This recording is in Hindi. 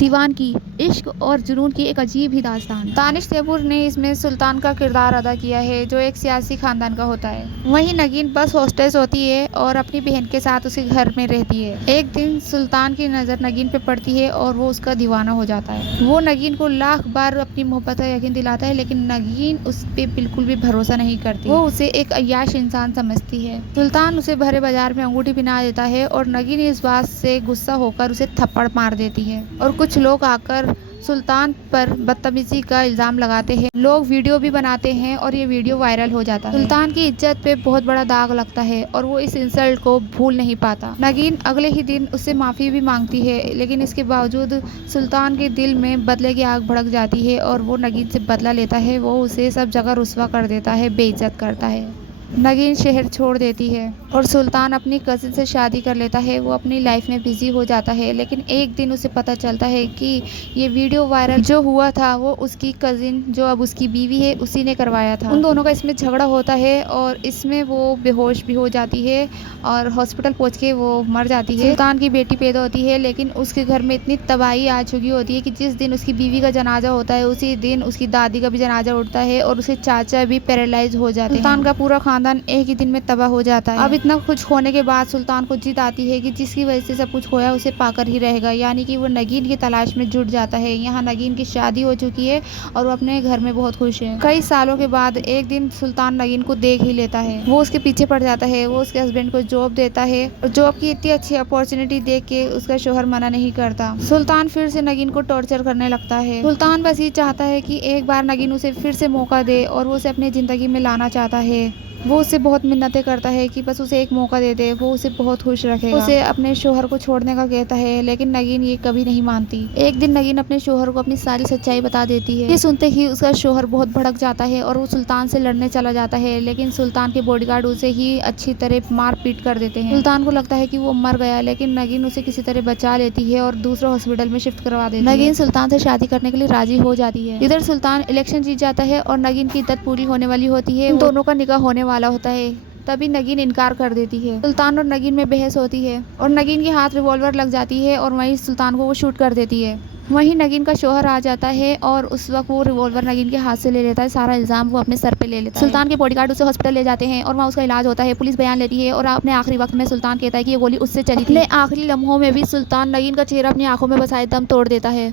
दीवान की इश्क और जुनून की एक अजीब ही दास्तान। दानिश तैमूर ने इसमें सुल्तान का किरदार अदा किया है, जो एक सियासी खानदान का होता है। वहीं नगीन बस होस्टेस होती है और अपनी बहन के साथ उसके घर में रहती है। एक दिन सुल्तान की नज़र नगीन पे पड़ती है और वो उसका दीवाना हो जाता है। वो नगीन को लाख बार अपनी मोहब्बत का यकीन दिलाता है, लेकिन नगीन उस पर बिल्कुल भी भरोसा नहीं करती। वो उसे एक अय्याश इंसान समझती है। सुल्तान उसे भरे बाजार में अंगूठी पहना देता है और नगीन इस बात से गुस्सा होकर उसे थप्पड़ मार देती है और कुछ लोग आकर सुल्तान पर बदतमीजी का इल्जाम लगाते हैं। लोग वीडियो भी बनाते हैं और ये वीडियो वायरल हो जाता है। सुल्तान की इज्जत पे बहुत बड़ा दाग लगता है और वो इस इंसल्ट को भूल नहीं पाता। नगीन अगले ही दिन उससे माफ़ी भी मांगती है, लेकिन इसके बावजूद सुल्तान के दिल में बदले की आग भड़क जाती है और वो नगीन से बदला लेता है। वो उसे सब जगह रुस्वा कर देता है, बेइज्जत करता है। नगीन शहर छोड़ देती है और सुल्तान अपनी कज़िन से शादी कर लेता है। वो अपनी लाइफ में बिजी हो जाता है, लेकिन एक दिन उसे पता चलता है कि ये वीडियो वायरल जो हुआ था वो उसकी कज़िन, जो अब उसकी बीवी है, उसी ने करवाया था। उन दोनों का इसमें झगड़ा होता है और इसमें वो बेहोश भी हो जाती है और हॉस्पिटल पहुंच के वो मर जाती है। सुल्तान की बेटी पैदा होती है, लेकिन उसके घर में इतनी तबाही आ चुकी होती है कि जिस दिन उसकी बीवी का जनाजा होता है उसी दिन उसकी दादी का भी जनाजा उठता है और उसके चाचा भी पैरालाइज हो जाते हैं। सुल्तान का पूरा खानदान एक ही दिन में तबाह हो जाता है। अब इतना कुछ होने के बाद सुल्तान को जिद आती है कि जिसकी वजह से सब कुछ खोया उसे पाकर ही रहेगा, यानी कि वो नगीन की तलाश में जुट जाता है। यहाँ नगीन की शादी हो चुकी है और वो अपने घर में बहुत खुश है। कई सालों के बाद एक दिन सुल्तान नगीन को देख ही लेता है। वो उसके पीछे पड़ जाता है। वो उसके हस्बैंड को जॉब देता है और जॉब की इतनी अच्छी अपॉर्चुनिटी देख के उसका शोहर मना नहीं करता। सुल्तान फिर से नगीन को टॉर्चर करने लगता है। सुल्तान बस ये चाहता है कि एक बार नगीन उसे फिर से मौका दे और वो उसे अपनी जिंदगी में लाना चाहता है। वो उससे बहुत मिन्नतें करता है कि बस उसे एक मौका दे दे, वो उसे बहुत खुश रखेगा। उसे अपने शोहर को छोड़ने का कहता है, लेकिन नगीन ये कभी नहीं मानती। एक दिन नगीन अपने शोहर को अपनी सारी सच्चाई बता देती है। ये सुनते ही उसका शोहर बहुत भड़क जाता है और वो सुल्तान से लड़ने चला जाता है, लेकिन सुल्तान के बॉडीगार्ड उसे ही अच्छी तरह मार पीट कर देते हैं। सुल्तान को लगता है कि वो मर गया, लेकिन नगीन उसे किसी तरह बचा लेती है और दूसरे हॉस्पिटल में शिफ्ट करवा देती है। नगीन सुल्तान से शादी करने के लिए राजी हो जाती है। इधर सुल्तान इलेक्शन जीत जाता है और नगीन की इद्दत पूरी होने वाली होती है। दोनों का निकाह होने वाला होता है, तभी नगीन इनकार कर देती है। सुल्तान और नगीन में बहस होती है और नगीन के हाथ रिवॉल्वर लग जाती है और वहीं सुल्तान को वो शूट कर देती है। वहीं नगीन का शोहर आ जाता है और उस वक्त वो रिवॉल्वर नगीन के हाथ से ले लेता है। सारा इल्जाम वो अपने सर पे ले लेता है। सुल्तान के बॉडीगार्ड उसे हॉस्पिटल ले जाते हैं और वहाँ उसका इलाज होता है। पुलिस बयान लेती है और अपने आखिरी वक्त में सुल्तान कहता है कि ये गोली उससे चली थी। अपने आखिरी लम्हों में भी सुल्तान नगीन का चेहरा अपनी आंखों में बसाए दम तोड़ देता है।